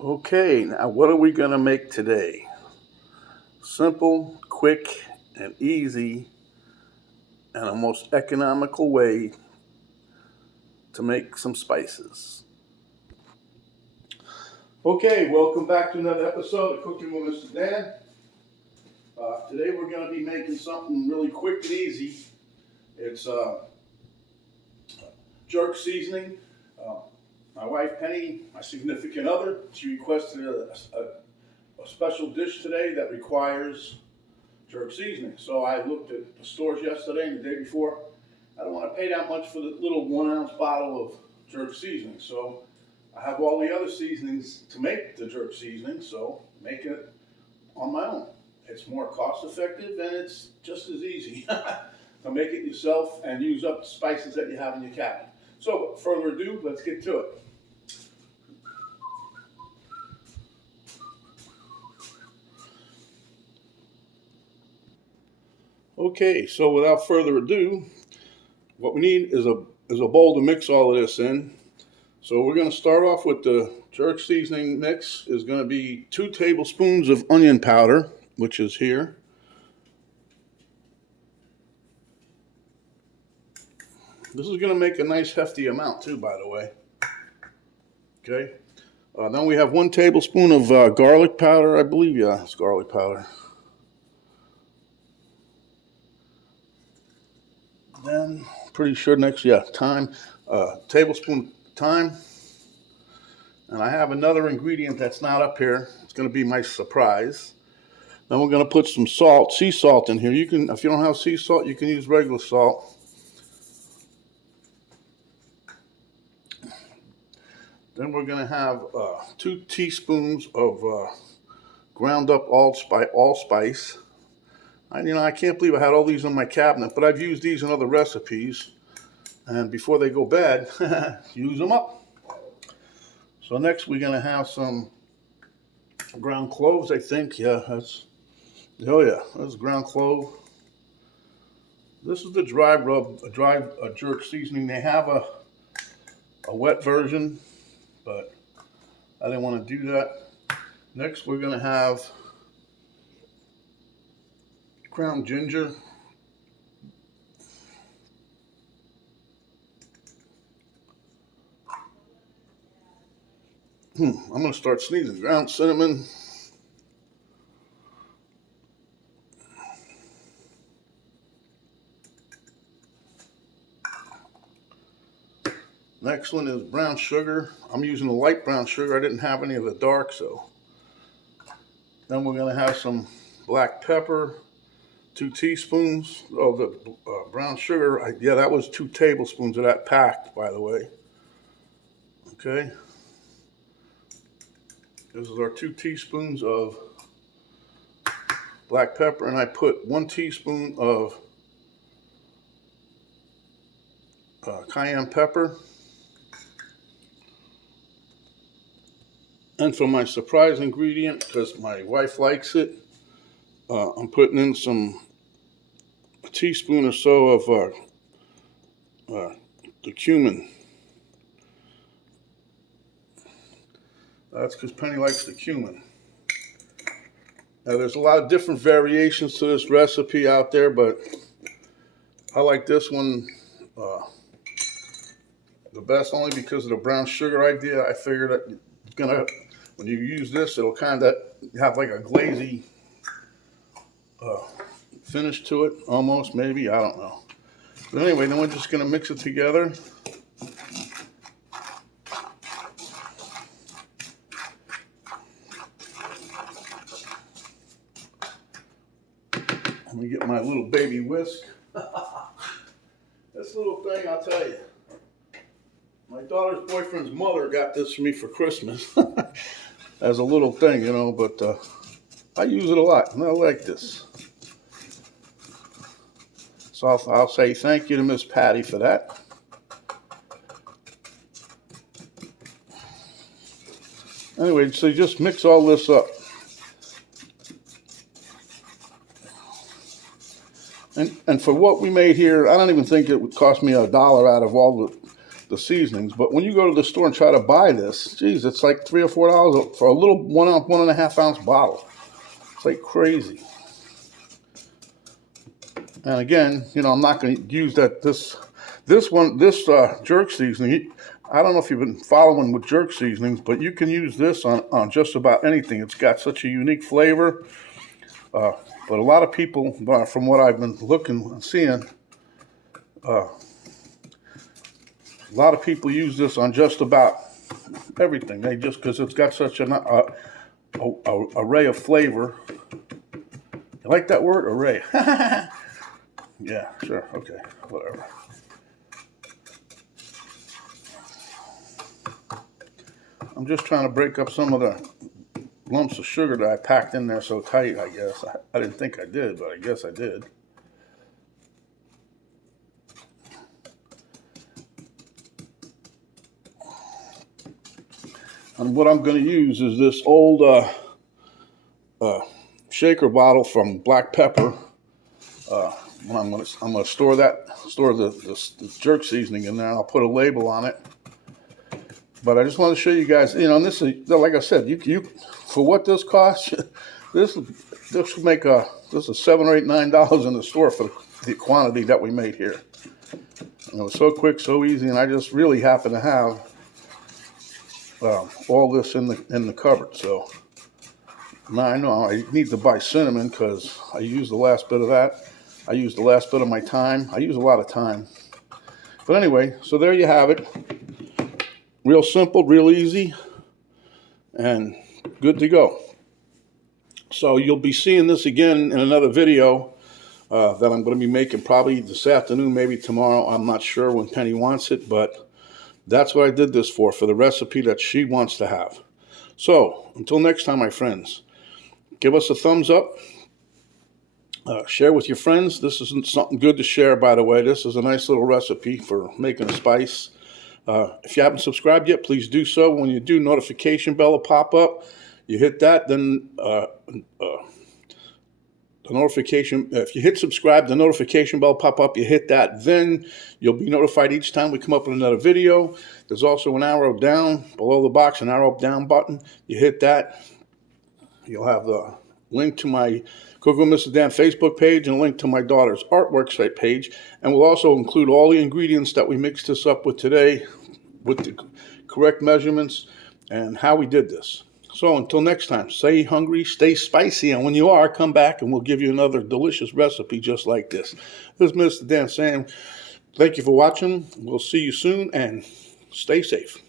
Okay, now what are we going to make today? Simple, quick, and easy, and a most economical way to make some spices. Okay, welcome back to another episode of Cooking with Mr. Dan. Today we're going to be making something really quick and easy. It's jerk seasoning. My wife Penny, my significant other, she requested a special dish today that requires jerk seasoning. So I looked at the stores yesterday and the day before. I don't want to pay that much for the little 1 ounce bottle of jerk seasoning. So I have all the other seasonings to make the jerk seasoning, so make it on my own. It's more cost effective and it's just as easy to make it yourself and use up the spices that you have in your cabinet. So without further ado, let's get to it. Okay, so without further ado, what we need is a bowl to mix all of this in. So we're going to start off with the jerk seasoning mix. Is going to be 2 tablespoons of onion powder, which is here. This is going to make a nice hefty amount too, by the way. Okay. Then we have 1 tablespoon of garlic powder, I believe. Yeah, it's garlic powder. Then, pretty sure next, thyme, tablespoon thyme. And I have another ingredient that's not up here. It's going to be my surprise. Then we're going to put some salt, sea salt in here. You can, if you don't have sea salt, you can use regular salt. Then we're going to have 2 teaspoons of ground up allspice. I can't believe I had all these in my cabinet, but I've used these in other recipes. And before they go bad, use them up. So next we're going to have some ground cloves, I think. That's ground clove. This is the dry jerk seasoning. They have a wet version, but I didn't want to do that. Next we're going to have ground ginger. I'm going to start sneezing. Ground cinnamon. Next one is brown sugar. I'm using the light brown sugar. I didn't have any of the dark, so. Then we're going to have some black pepper, 2 teaspoons of the brown sugar. That was 2 tablespoons of that packed, by the way. Okay. This is our 2 teaspoons of black pepper, and I put 1 teaspoon of cayenne pepper. And for my surprise ingredient, because my wife likes it, I'm putting in a teaspoon or so of the cumin. That's because Penny likes the cumin. Now there's a lot of different variations to this recipe out there, but I like this one the best only because of the brown sugar idea. I figured that when you use this, it'll kind of have like a glazy finish to it, almost, maybe, I don't know. But anyway, then we're just going to mix it together. Let me get my little baby whisk. This little thing, I'll tell you. My daughter's boyfriend's mother got this for me for Christmas as a little thing, but I use it a lot, and I like this. So I'll say thank you to Miss Patty for that. Anyway, so just mix all this up. And for what we made here, I don't even think it would cost me $1 out of all the seasonings. But when you go to the store and try to buy this, geez, it's like $3 or $4 for a little 1.5 ounce bottle. It's like crazy. And again, you know, I'm not going to use this jerk seasoning. I don't know if you've been following with jerk seasonings, but you can use this on just about anything. It's got such a unique flavor. But a lot of people, from what I've been looking and seeing, a lot of people use this on just about everything. They just, because it's got such an array of flavor. You like that word, array? Yeah, sure, okay, whatever. I'm just trying to break up some of the lumps of sugar that I packed in there so tight, I guess. I didn't think I did, but I guess I did. And what I'm going to use is this old shaker bottle from Black Pepper. I'm going to store the jerk seasoning in there. I'll put a label on it. But I just want to show you guys, you know, and this is, like I said, you for what this costs, this would make this is $7 or $8, $9 in the store for the quantity that we made here. And it was so quick, so easy, and I just really happen to have all this in the cupboard. So now I know I need to buy cinnamon because I used the last bit of that. I used the last bit of my thyme. I use a lot of thyme. But anyway, so there you have it. Real simple, real easy, and good to go. So you'll be seeing this again in another video that I'm going to be making probably this afternoon, maybe tomorrow. I'm not sure when Penny wants it, but that's what I did this for the recipe that she wants to have. So until next time, my friends, give us a thumbs up. Share with your friends. This isn't something good to share, by the way. This is a nice little recipe for making a spice. If you haven't subscribed yet, please do so. When you do, notification bell will pop up. You hit that, then the notification. If you hit subscribe, the notification bell will pop up. You hit that, then you'll be notified each time we come up with another video. There's also an arrow down below the box, an arrow down button. You hit that, you'll have the link to my Cook with Mr. Dan Facebook page and a link to my daughter's artwork site page. And we'll also include all the ingredients that we mixed this up with today, with the correct measurements and how we did this. So until next time, stay hungry, stay spicy, and when you are, come back and we'll give you another delicious recipe just like this. This is Mr. Dan saying thank you for watching. We'll see you soon, and stay safe.